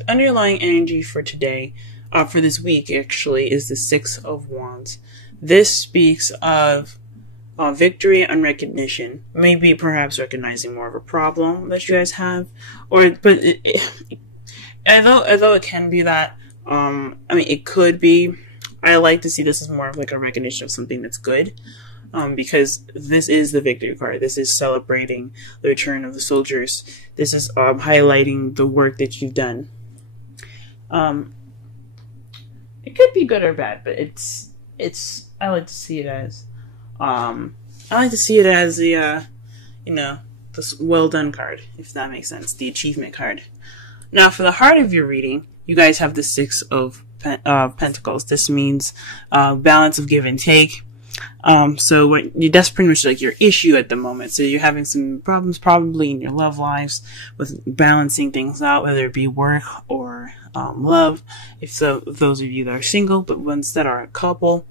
The underlying energy for today, for this week actually, is the Six of Wands. This speaks of victory and recognition. Maybe perhaps recognizing more of a problem that you guys have, although it can be that, it could be. I like to see this as more of like a recognition of something that's good. Because this is the victory card. This is celebrating the return of the soldiers. This is highlighting the work that you've done. It could be good or bad, but I like to see it as the this well done card, if that makes sense, the achievement card. Now, for the heart of your reading, you guys have the Six of Pentacles. This means balance of give and take. So that's pretty much like your issue at the moment. So you're having some problems probably in your love lives with balancing things out, whether it be work or love. If those of you that are single, but ones that are a couple,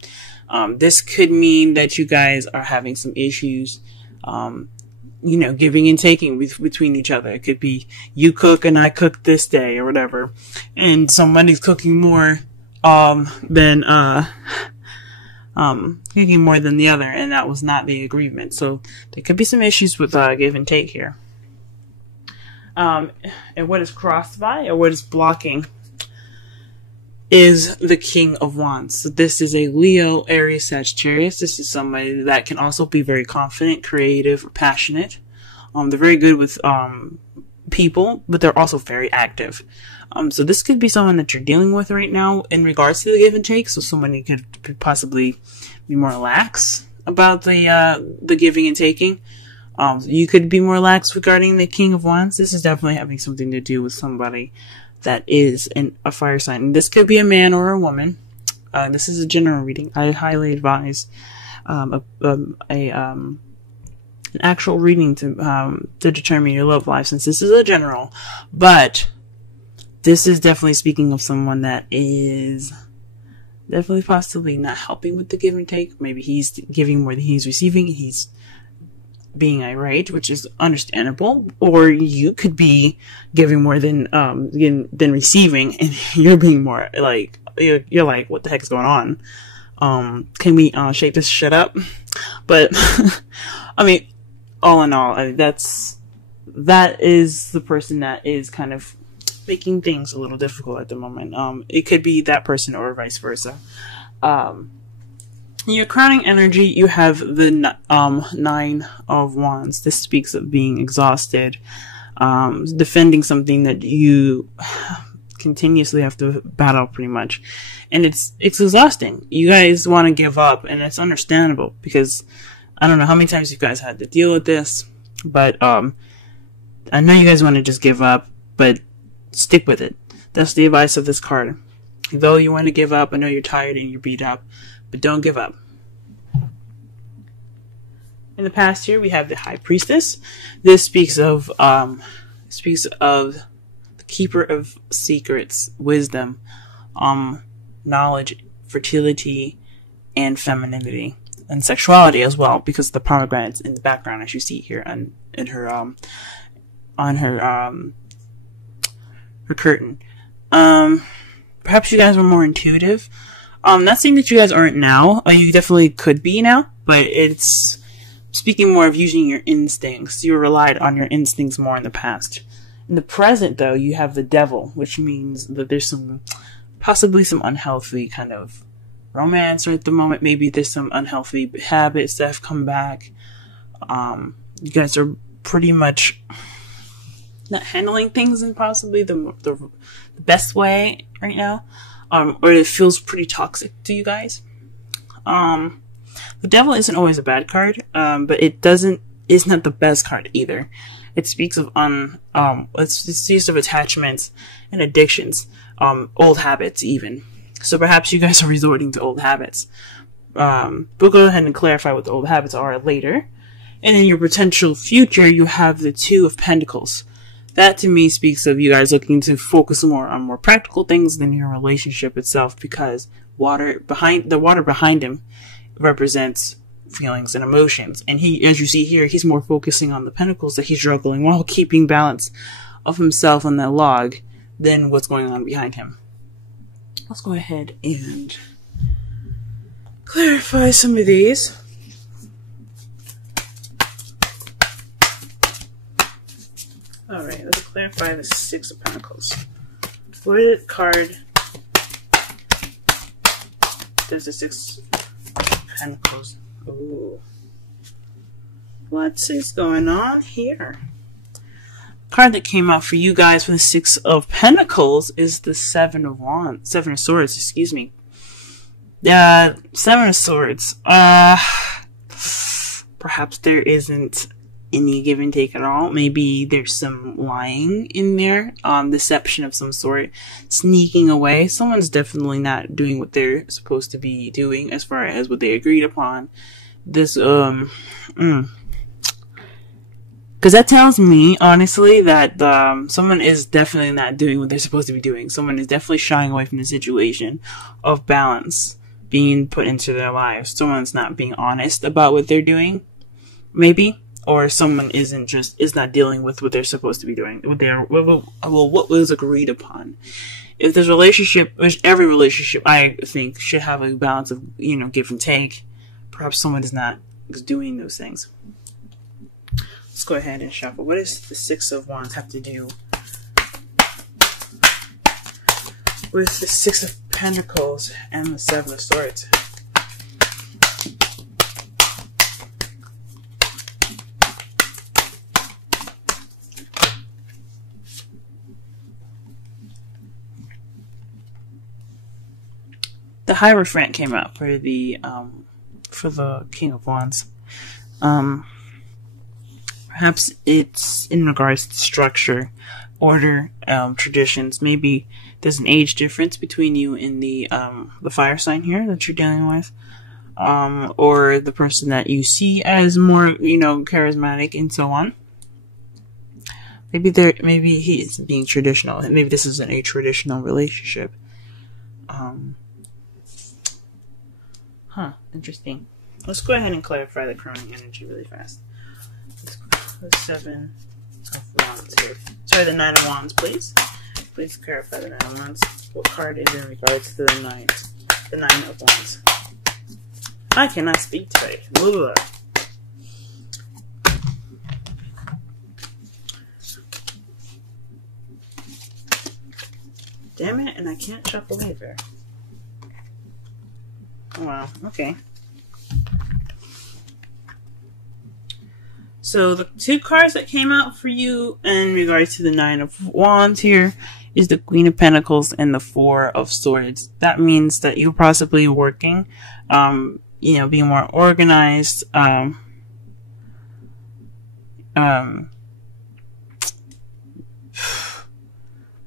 this could mean that you guys are having some issues, giving and taking between each other. It could be you cook and I cook this day or whatever, and somebody's cooking more than the other, and that was not the agreement. So there could be some issues with give and take here. And what is crossed by, or what is blocking, is the King of Wands. So this is a Leo, Aries, Sagittarius. This is somebody that can also be very confident, creative, or passionate. They're very good with people, but they're also very active. So this could be someone that you're dealing with right now in regards to the give and take. So somebody could possibly be more lax about the giving and taking. You could be more lax regarding the King of Wands. This is definitely having something to do with somebody that is a fire sign. And this could be a man or a woman. This is a general reading. I highly advise an actual reading to determine your love life, since this is a general. But this is definitely speaking of someone that is definitely possibly not helping with the give and take. Maybe he's giving more than he's receiving. He's being irate, which is understandable. Or you could be giving more than receiving, and you're being more like, you're like, what the heck is going on? Can we shake this shit up? But all in all, that is the person that is kind of making things a little difficult at the moment. It could be that person or vice versa. In your crowning energy, you have the Nine of Wands. This speaks of being exhausted, defending something that you continuously have to battle pretty much. And it's exhausting. You guys want to give up, and it's understandable, because I don't know how many times you guys had to deal with this, but I know you guys want to just give up, but stick with it. That's the advice of this card. Though you want to give up, I know you're tired and you're beat up, but don't give up. In the past here, we have the High Priestess. This speaks of the keeper of secrets, wisdom, knowledge, fertility, and femininity, and sexuality as well, because of the pomegranates in the background, as you see here on her curtain. Perhaps you guys were more intuitive. Not saying that you guys aren't now. You definitely could be now, but it's speaking more of using your instincts. You relied on your instincts more in the past. In the present, though, you have the Devil, which means that there's possibly some unhealthy kind of romance, or at the moment, maybe there's some unhealthy habits that have come back. You guys are pretty much not handling things in possibly the best way right now, or it feels pretty toxic to you guys. The Devil isn't always a bad card, but it's not the best card either. It speaks of it speaks of attachments and addictions, old habits even. So perhaps you guys are resorting to old habits. We'll go ahead and clarify what the old habits are later. And in your potential future, you have the Two of Pentacles. That to me speaks of you guys looking to focus more on more practical things than your relationship itself, because the water behind him represents feelings and emotions. And he, as you see here, he's more focusing on the pentacles that he's juggling while keeping balance of himself on that log than what's going on behind him. Let's go ahead and clarify some of these. Alright, let's clarify the Six of Pentacles. What card does the Six of Pentacles? Ooh. What is going on here? Card that came out for you guys for the Six of Pentacles is the Seven of Swords, excuse me. Seven of Swords. Perhaps there isn't any give and take at all. Maybe there's some lying in there, deception of some sort, sneaking away. Someone's definitely not doing what they're supposed to be doing as far as what they agreed upon. This, because that tells me, honestly, that someone is definitely not doing what they're supposed to be doing. Someone is definitely shying away from the situation of balance being put into their lives. Someone's not being honest about what they're doing, maybe. Or someone is not dealing with what they're supposed to be doing, what was agreed upon. If there's a relationship, which every relationship I think should have a balance of, give and take, perhaps someone is not doing those things. Let's go ahead and shuffle. What does the Six of Wands have to do with the Six of Pentacles and the Seven of Swords? The Hierophant came out for the King of Wands. Perhaps it's in regards to structure, order, traditions. Maybe there's an age difference between you and the fire sign here that you're dealing with, or the person that you see as more charismatic and so on. Maybe he is being traditional. Maybe this isn't a traditional relationship. Interesting. Let's go ahead and clarify the crowning energy really fast. The Seven of Wands here. Sorry, the Nine of Wands, please. Please clarify the Nine of Wands. What card is in regards to the Nine of Wands? I cannot speak today. Ugh. Damn it, and I can't shuffle either. Oh, wow, okay. So the two cards that came out for you in regards to the Nine of Wands here is the Queen of Pentacles and the Four of Swords. That means that you're possibly working, being more organized,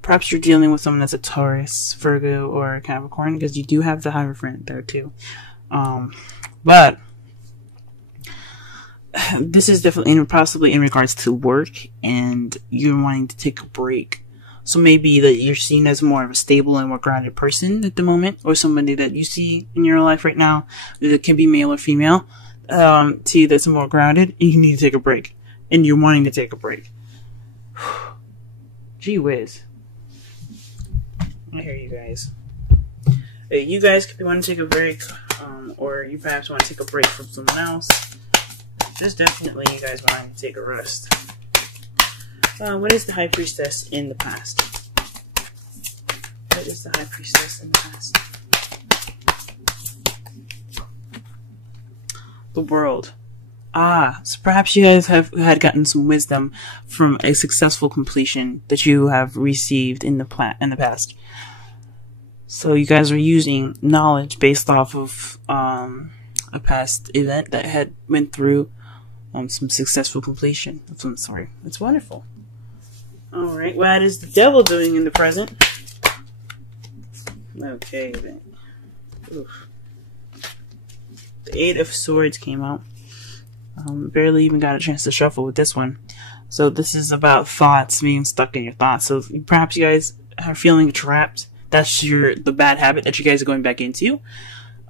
perhaps you're dealing with someone that's a Taurus, Virgo, or Capricorn, because you do have the Hierophant there too. But this is definitely possibly in regards to work, and you're wanting to take a break. So maybe that you're seen as more of a stable and more grounded person at the moment, or somebody that you see in your life right now that can be male or female, to you that's more grounded, and you need to take a break, and you're wanting to take a break. Gee whiz. I hear you guys. You guys could want to take a break, or you perhaps want to take a break from someone else. Just definitely you guys want to take a rest. What is the High Priestess in the past? What is the High Priestess in the past? The World. So perhaps you guys had gotten some wisdom from a successful completion that you have received in the past. So you guys are using knowledge based off of a past event that had went through some successful completion. Sorry, it's wonderful. All right, what is the Devil doing in the present? Okay, then. Oof. The Eight of Swords came out. Barely even got a chance to shuffle with this one. So this is about thoughts, being stuck in your thoughts. So perhaps you guys are feeling trapped. That's the bad habit that you guys are going back into.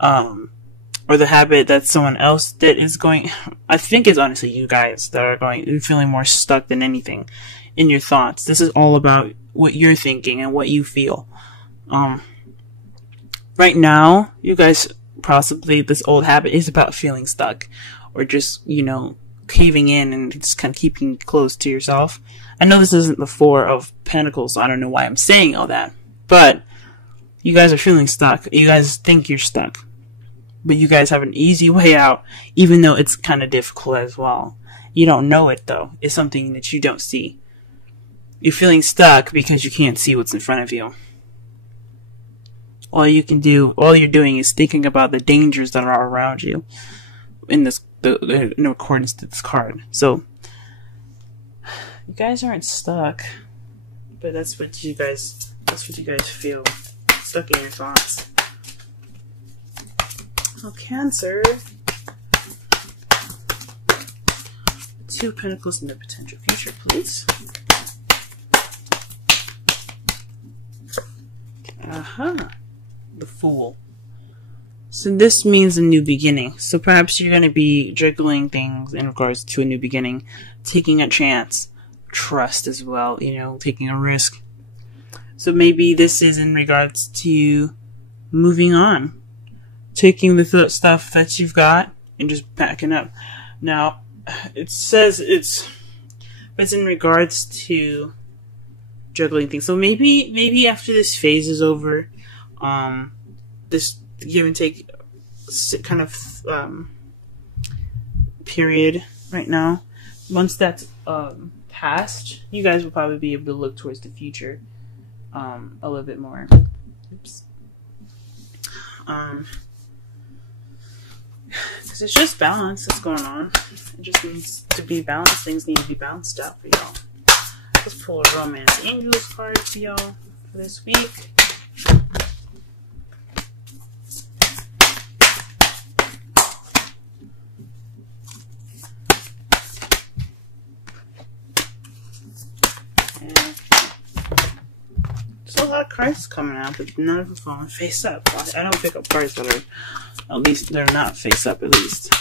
Or the habit that someone else that is going, I think it's honestly you guys that are feeling more stuck than anything in your thoughts. This is all about what you're thinking and what you feel. Right now, you guys, possibly this old habit is about feeling stuck, or just, caving in and just kind of keeping close to yourself. I know this isn't the Four of Pentacles, so I don't know why I'm saying all that, but you guys are feeling stuck. You guys think you're stuck, but you guys have an easy way out, even though it's kind of difficult as well. You don't know it, though. It's something that you don't see. You're feeling stuck because you can't see what's in front of you. All you're doing is thinking about the dangers that are around you in accordance to this card. So, you guys aren't stuck, but that's what you guys feel. Stuck in your thoughts. Oh, Cancer. Two of Pentacles in the potential future, please. The Fool. So this means a new beginning. So perhaps you're going to be juggling things in regards to a new beginning, taking a chance, trust as well, taking a risk. So maybe this is in regards to moving on, taking the stuff that you've got and just backing up. Now, it says it's in regards to juggling things. So maybe after this phase is over, this give and take kind of period right now, once that's past, you guys will probably be able to look towards the future a little bit more. Oops. Because it's just balance that's going on. It just needs to be balanced. Things need to be balanced out for y'all. Let's pull a Romance Angels card for y'all for this week. There's a lot of cards coming out, but none of them falling face up. I don't pick up cards that are, at least they're not face up, at least.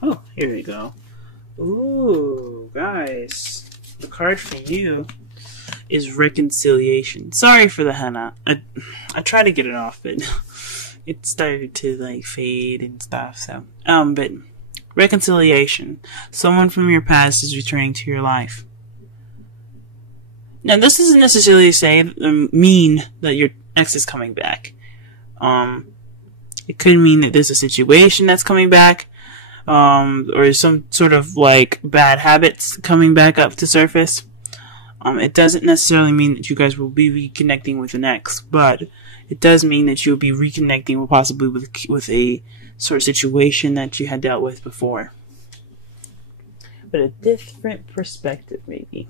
Oh, here we go. Ooh, guys. The card for you is Reconciliation. Sorry for the henna. I tried to get it off, but it started to fade and stuff, so. But Reconciliation. Someone from your past is returning to your life. Now, this doesn't necessarily mean that your ex is coming back. It could mean that there's a situation that's coming back, or some sort of bad habits coming back up to surface. It doesn't necessarily mean that you guys will be reconnecting with an ex, but it does mean that you'll be reconnecting possibly with a sort of situation that you had dealt with before. But a different perspective, maybe.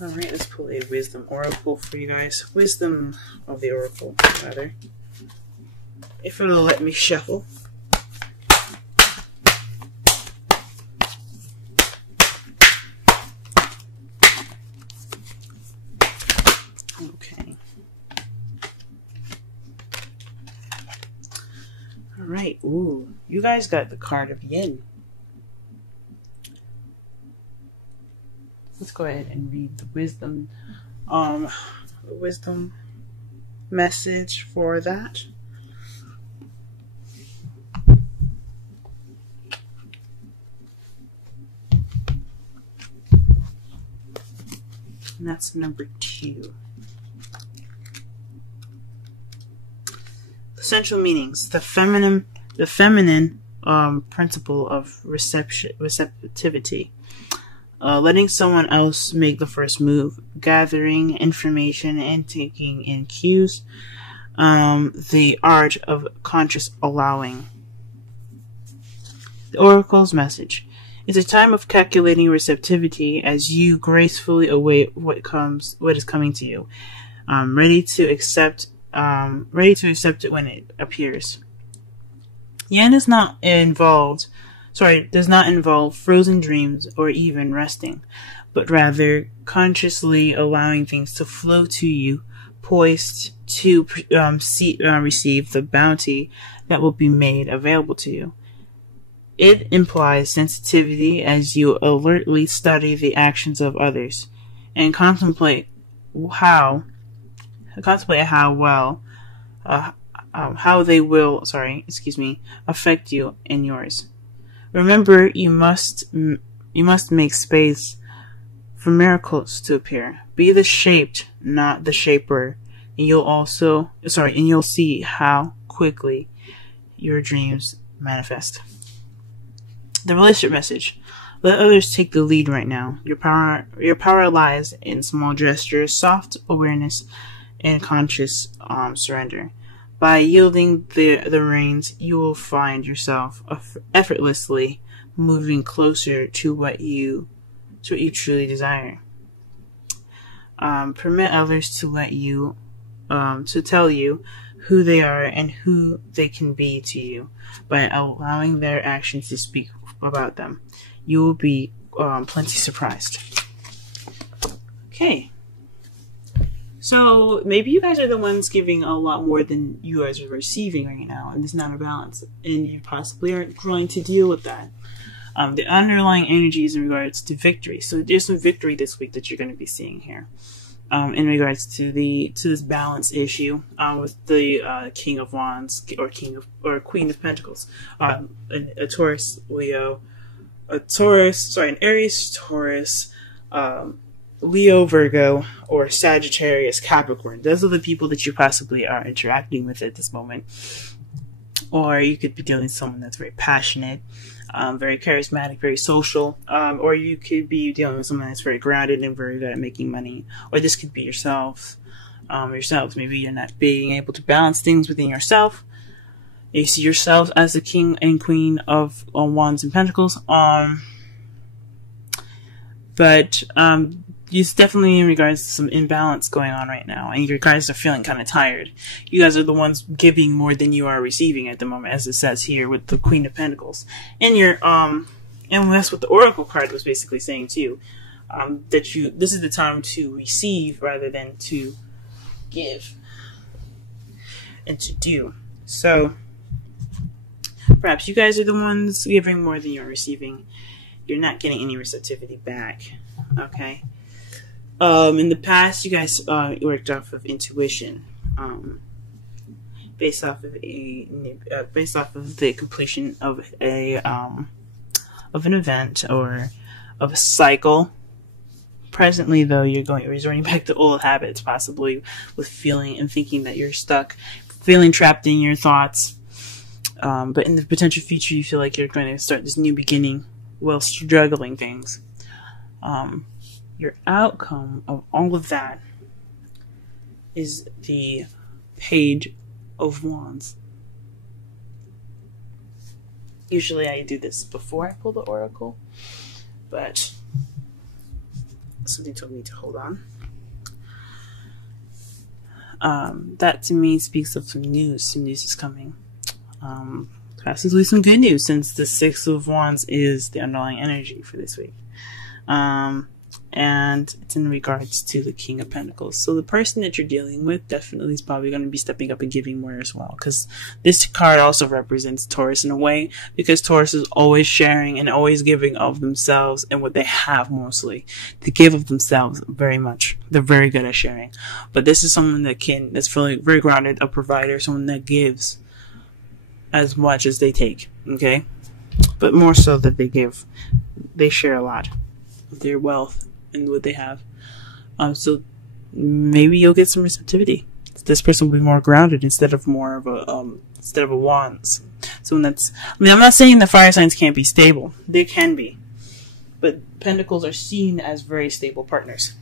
Alright, let's pull a Wisdom Oracle for you guys. Wisdom of the Oracle, rather. If it'll let me shuffle. Okay. Alright, ooh. You guys got the card of Yin. Let's go ahead and read the wisdom message for that. And that's number 2. Essential meanings: the feminine principle of receptivity. Letting someone else make the first move, gathering information and taking in cues. The art of conscious allowing. The Oracle's message: it's a time of calculating receptivity as you gracefully await what is coming to you, ready to accept it when it appears. Yin does not involve frozen dreams or even resting, but rather consciously allowing things to flow to you, poised to receive the bounty that will be made available to you. It implies sensitivity as you alertly study the actions of others and contemplate how well how they will affect you and yours. Remember, you must make space for miracles to appear. Be the shaped, not the shaper, and you'll see how quickly your dreams manifest. The relationship message. Let others take the lead right now. Your power lies in small gestures, soft awareness, and conscious surrender. By yielding the reins, you will find yourself effortlessly moving closer to what you truly desire. Permit others to tell you who they are and who they can be to you by allowing their actions to speak about them. You will be plenty surprised. Okay. So maybe you guys are the ones giving a lot more than you guys are receiving right now, and it's not a balance, and you possibly aren't trying to deal with that. The underlying energy is in regards to victory. So there's some victory this week that you're going to be seeing here. In regards to this balance issue with the King of Wands or Queen of Pentacles, a Taurus, Leo, an Aries, Taurus, Leo, Virgo, or Sagittarius, Capricorn. Those are the people that you possibly are interacting with at this moment. Or you could be dealing with someone that's very passionate, very charismatic, very social, or you could be dealing with someone that's very grounded and very good at making money. Or this could be yourself. Maybe you're not being able to balance things within yourself. You see yourself as the King and Queen of Wands and Pentacles. But it's definitely in regards to some imbalance going on right now, and you guys are feeling kind of tired. You guys are the ones giving more than you are receiving at the moment, as it says here with the Queen of Pentacles. And and that's what the Oracle card was basically saying too, this is the time to receive rather than to give and to do. So perhaps you guys are the ones giving more than you're receiving. You're not getting any receptivity back. Okay. In the past, you guys worked off of intuition, based off of the completion of an event or of a cycle. Presently, though, you're resorting back to old habits, possibly with feeling and thinking that you're stuck, feeling trapped in your thoughts. But in the potential future, you feel like you're going to start this new beginning while juggling things. Your outcome of all of that is the Page of Wands. Usually I do this before I pull the Oracle, but something told me to hold on. That to me speaks of some news. Some news is coming. Possibly some good news, since the Six of Wands is the underlying energy for this week. And it's in regards to the King of Pentacles. So the person that you're dealing with definitely is probably going to be stepping up and giving more as well, because this card also represents Taurus in a way, because Taurus is always sharing and always giving of themselves and what they have mostly. They give of themselves very much. They're very good at sharing. But this is someone that's really very grounded, a provider, someone that gives as much as they take, okay? But more so that they share a lot of their wealth and what they have. So maybe you'll get some receptivity. This person will be more grounded instead of a wands. So I'm not saying the fire signs can't be stable. They can be. But pentacles are seen as very stable partners.